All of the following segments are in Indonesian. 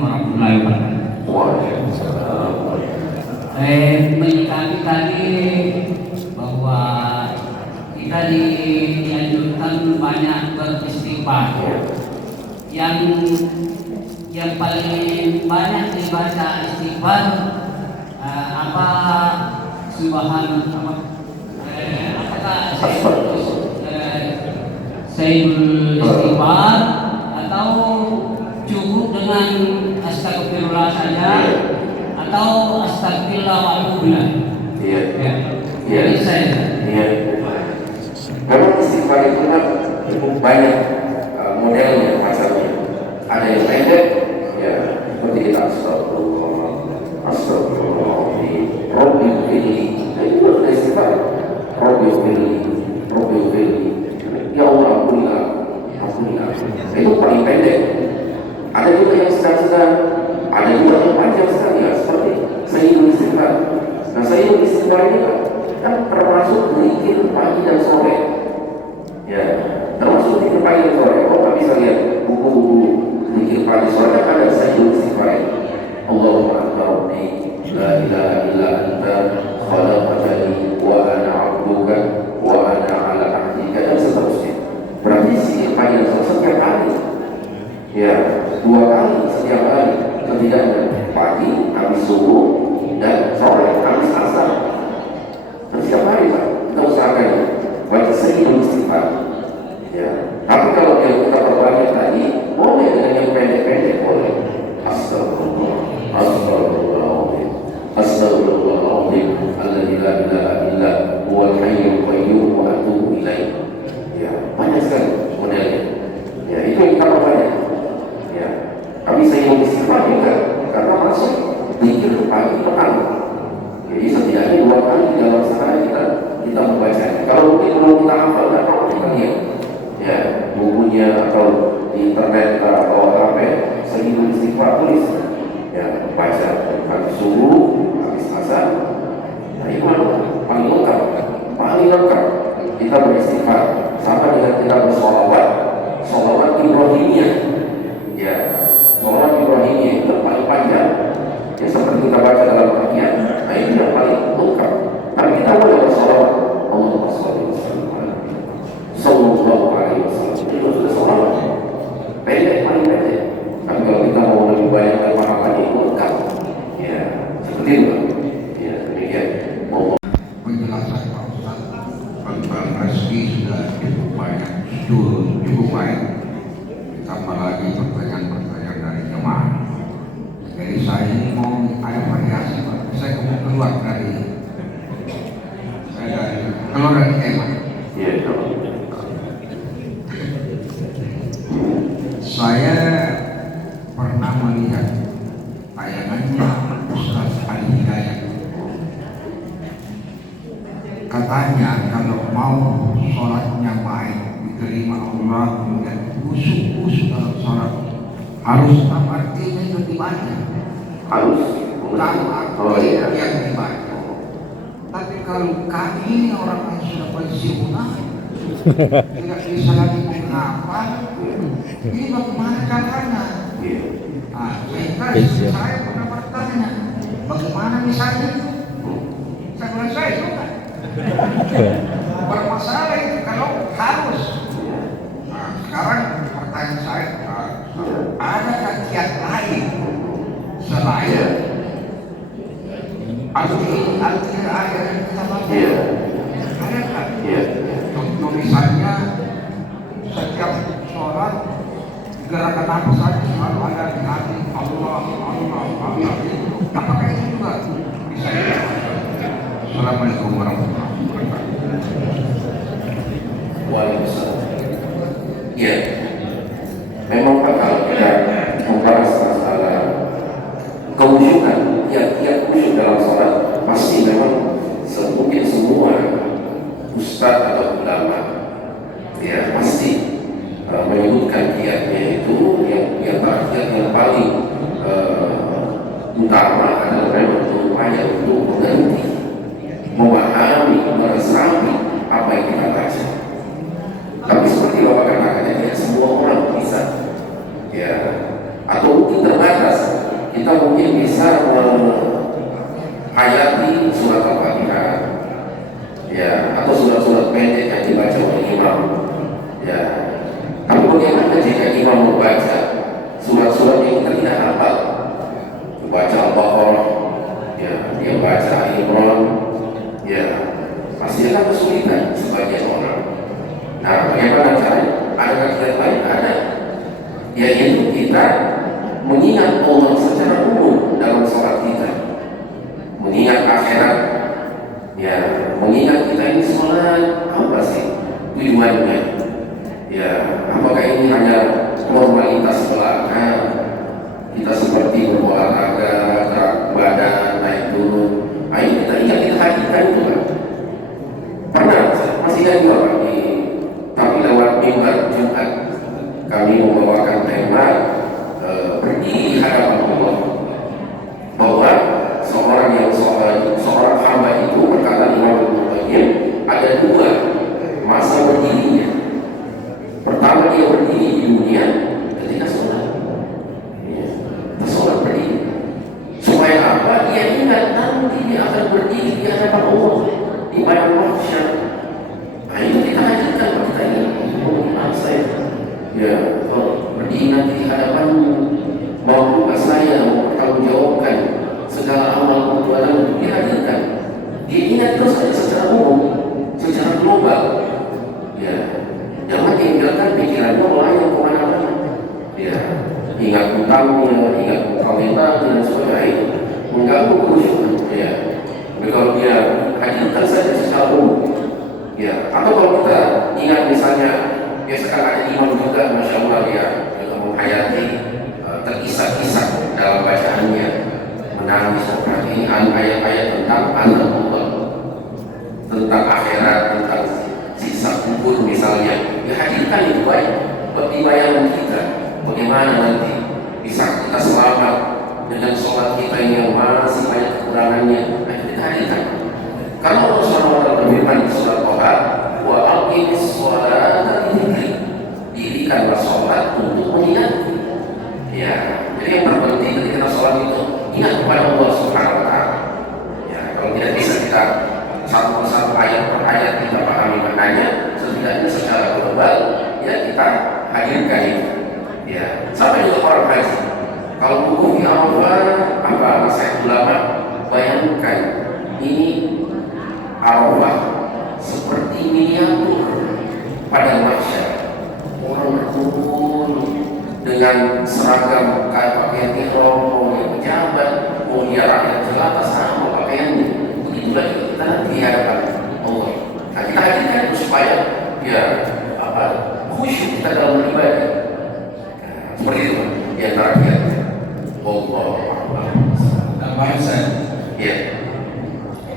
warahmatullahi wabarakatuh. Waalaikumsalam. Menyikapi tadi bahwa kita dianjurkan banyak beristighfar. Yang paling banyak dibaca istighfar apa subhanallah, apakah sayyidul istighfar atau cukup dengan astagfirullah saja atau astagfirullah wa atubillah? Iya. Memang istighfar itu kan cukup banyak modelnya, macamnya. Ada yang pendek, ya seperti kita astagfirullahaladzim, Rabbi fili, itu adalah istighfar. Rabbi fili, ya Allah ampunilah. Itu paling pendek. Ada juga yang sedang-sedang, ada juga yang panjang sekali, ya seperti sayyidul istighfar. Nah, sayyidul istighfar ini kan termasuk zikir pagi dan sore. Ya, termasuk zikir pagi dan sore. Kalau nggak bisa lihat buku-buku zikir pagi sore kan ada sayyidul istighfar. Allahumma anta rabbi la ilaha illa anta khalaqtani wa ana 'abduka wa ana 'ala 'ahdika dan seterusnya. Berarti zikir pagi dan sore setiap hari. Ya, 2 kali setiap hari, setidaknya pagi habis subuh dan sore habis asar. Setiap hari Pak, kita usahakan baca sayyidul istighfar. Ya, tapi kalau yang kita perbanyak tadi, boleh dengan yang pendek-pendek boleh. Astagfirullahaladzim, alladzi la ilaha illa huwal hayyul qayyum wa atubu ilaih. Ya, banyak sekali modelnya. Ya, itu yang kita perbanyak. Ya, tapi sayyidul istighfar juga karena masuk zikir pagi petang. Jadi setidaknya 2 kali di dalam sehari kita membaca. Kalau mungkin belum kita hafal, nggak apa kita lihat ya bukunya atau di internet atau HP sayyidul istighfar tulis ya, baca habis subuh, habis asar. Nah itu paling lengkap kita beristighfar sama dengan kita bersolawat Ibrahimiyah. Ya, solawat Ibrahimiyah itu paling panjang. Ya seperti kita baca dalam bagian, nah itu yang paling lengkap. Tapi kita boleh bersolawat Allahumma sholli wa sallim ala sallallahu alaihi wasallam. Itu sudah solawat pendek, paling pendek. Tapi kalau kita mau lebih banyak dan pahamannya itu lengkap. Ya seperti itu. Ya demikian. Penjelasan Pak Ustaz tentang rezeki sudah cukup banyak, cukup baik. Ditambah lagi pertanyaan-pertanyaan dari jemaah. Jadi saya ini mau ada variasi Pak. Saya mau keluar dari tema. Saya pernah melihat tayangannya Ustaz Ali Hidayat. Katanya kalau mau sholatnya baik diterima Allah, kemudian khusyuk dalam sholat harus tahu artinya itu dibaca. Harus tahu artinya yang dibaca. Tapi kalau kami ini orang yang sudah pensiunan tidak bisa lagi menghafal, ini bagaimana caranya? Nah, saya pernah bertanya, bagaimana misalnya? Saya bilang saya juga bermasalah itu kalau harus. Nah, sekarang pertanyaan saya, ada kiat lain selain arti ayat yang kita baca? Adakah? Contoh misalnya setiap sholat gerakan apa saja selalu ada di hati Allah. Apakah itu juga bisa? Assalamualaikum warahmatullahi wabarakatuh. Waalaikumsalam. Ya, memang kalau kita membahas masalah kehusyukan, tiap khusyuk dalam sholat pasti memang mungkin semua ustaz atau ulama ya pasti menyebutkan kiatnya itu yang paling utama adalah memang berupaya untuk mengerti, memahami, meresapi apa yang kita baca. Tapi seperti Bapak katakan, tidak semua orang bisa ya, atau mungkin terbatas kita mungkin bisa menghayati surat Al-Fatihah, ya, atau surat-surat pendek yang dibaca oleh imam, ya. Tapi bagaimana jika imam membaca surat-surat yang kita tidak hafal, baca Al-Baqarah, ya, dia baca Al-Imran, ya, pasti akan kesulitan sebagian orang. Nah, bagaimana caranya? Adakah kita lain? Ada, yaitu kita mengingat Allah secara umum dalam sholat kita, mengingat akhirat, ya, mengingat kita ini sholat apa sih tujuannya, ya, apakah ini hanya normalitas belaka, kita seperti berolahraga, gerak badan, naik turun, ayo kita ingat, kita hadirkan itu kan. Pernah, masih ada juga Pak, tapi lewat mimbar Jumat kami membawakan tema berdiri di hadapan Allah, bahwa seorang hamba itu, berkata Imam Ibnu Qayyim, ada dua masa berdirinya. Pertama, dia berdiri di dunia ketika sholat, ya, sholat berdiri, supaya apa? Dia ingat nanti dia akan berdiri di hadapan Allah di padang mahsyar. Nah, itu kita hadirkan, kita ingat, oh saya, ya, berdiri nanti di hadapanmu, maupun saya mempertanggungjawabkan segala amal perbuatan, dihadirkan. Dia ingat terus saja secara umum, secara global, ya. Jangan tinggalkan pikirannya melayang kemana-mana, ya. Ingat utangnya, ingat utang-utangnya dan sebagainya, mengganggu kehusuan, ya. Tapi kalau dia hadirkan saja secara umum, ya. Atau kalau kita ingat misalnya, ya sekarang ada imam juga, Masya Allah, ya, menghayati terkisah-kisah dalam bacaannya, menangis seperti ayat-ayat tentang azab Allah, tentang akhirat, tentang sisa kubur misalnya. Ya, hadirkan itu baik bagi bayangan kita, bagaimana nanti bisa kita selamat dengan sholat kita yang masih banyak kekurangannya. Nah, kita hadirkan. Karena Allah SWT berfirman di surat Toha, wa aqimis sholata lidzikri, dirikanlah sholat untuk mengingatku. Ya, jadi yang terpenting ketika sholat itu ingat kepada Allah Subhanahu Wa Taala. Ya, kalau tidak bisa kita satu persatu ayat per ayat kita pahami maknanya, setidaknya secara global, ya kita hadirkan itu. Ya, sampai juga orang haji. Kalau wukuf di Arafah, apa nasihat ulama? Bayangkan ini Arafah seperti miniatur pada mahsyar. Orang berkumpul dengan seragam kayak pakaian ihram, mau dia pejabat, mau dia rakyat jelata, sama pakaiannya. Begitulah kita nanti di hadapan Allah. Nah, kita hadirkan itu supaya ya apa, khusyuk kita dalam beribadah. Nah, seperti itu di antara kita. Allah. Tambahan saya, Ya.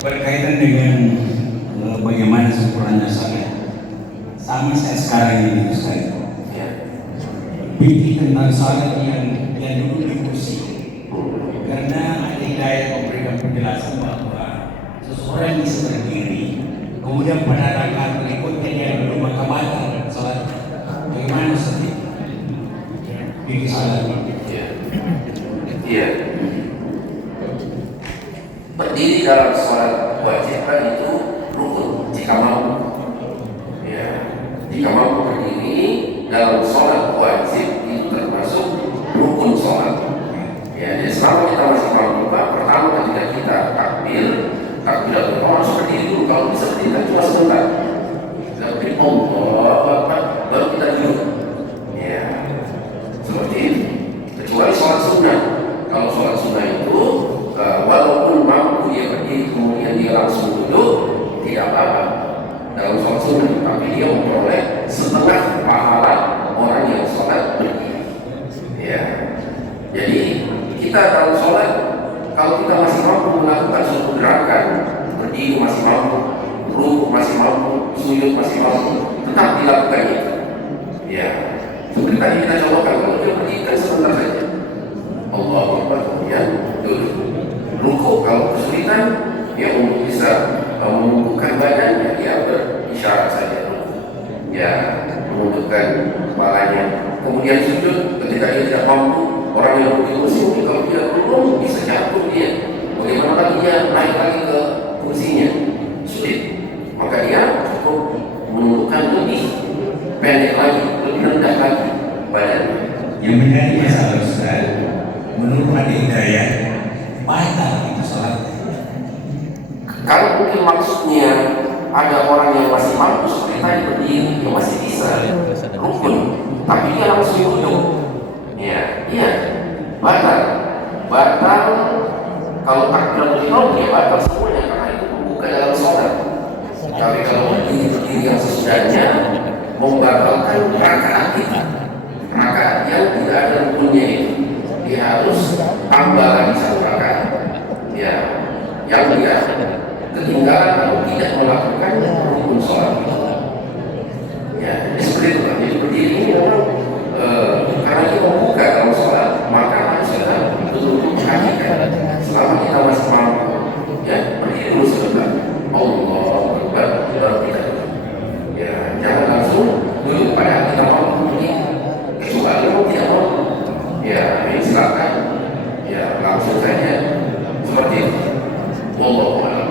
berkaitan dengan bagaimana sempurnanya salat. Sama saya sekarang ini Ustaz. Ya. Pikir tentang salat yang dulu di kursi. Karena ada hidayah memberikan penjelasan bahwa seseorang bisa berdiri, kemudian pada rakaat berikutnya dia dulu maka batal salat. Bagaimana Ustaz? Pikir salat. Ya. Iya. Berdiri dalam sholat wajib kan itu rukun jika mampu. Ya, jika mampu berdiri dalam sholat wajib itu termasuk rukun sholat. Ya, jadi selama kita masih mampu, pertama ketika kita takbiratul ihram masuk berdiri dulu. Kalau bisa berdiri kan cuma sebentar. Kita berdiri Allahu Akbar, baru kita duduk. Ya, seperti itu. Kecuali sholat sunnah. Kalau sholat sunnah itu walaupun mampu dia berdiri kemudian dia langsung duduk, tidak apa-apa dalam sholat sunnah, tapi dia memperoleh setengah pahala orang yang sholat berdiri. Ya, jadi kita dalam sholat, kalau kita masih mampu melakukan suatu gerakan, berdiri masih mampu, rukuk masih mampu, sujud masih mampu, tetap dilakukan itu. Ya, seperti tadi kita cobakan, kalau dia berdiri kan sebentar saja. Allahu Akbar, kemudian duduk. Rukuk kalau kesulitan, dia untuk bisa menundukkan badannya, dia berisyarat saja rukuk. Ya, menundukkan kepalanya. Kemudian sujud ketika dia tidak mampu, orang yang berdiri mungkin kalau dia belum ada hidayah, batal itu sholat. Kalau mungkin maksudnya ada orang yang masih mampu seperti tadi berdiri, yang masih bisa rukun, tapi dia langsung duduk, iya, batal. Kalau takbiratul ihram dia batal semuanya karena itu membuka dalam sholat. Tapi kalau berdiri yang sesudahnya membatalkan rakaat kita, rakaat yang tidak ada rukunnya itu, dia harus tambah lagi satu rakaat, yang dia ketinggalan atau tidak melakukan rukun sholat. Jadi seperti itu kan. Jadi berdiri ini memang karena kita membuka dalam sholat, maka harus kita betul-betul perhatikan. Selama kita masih mampu, berdiri dulu sebentar. Allahu Akbar, baru kita duduk. Jangan langsung duduk pada kita mampu berdiri. Kecuali mau tidak mau, ini silakan. Langsung saja seperti itu. Wallahu a'lam.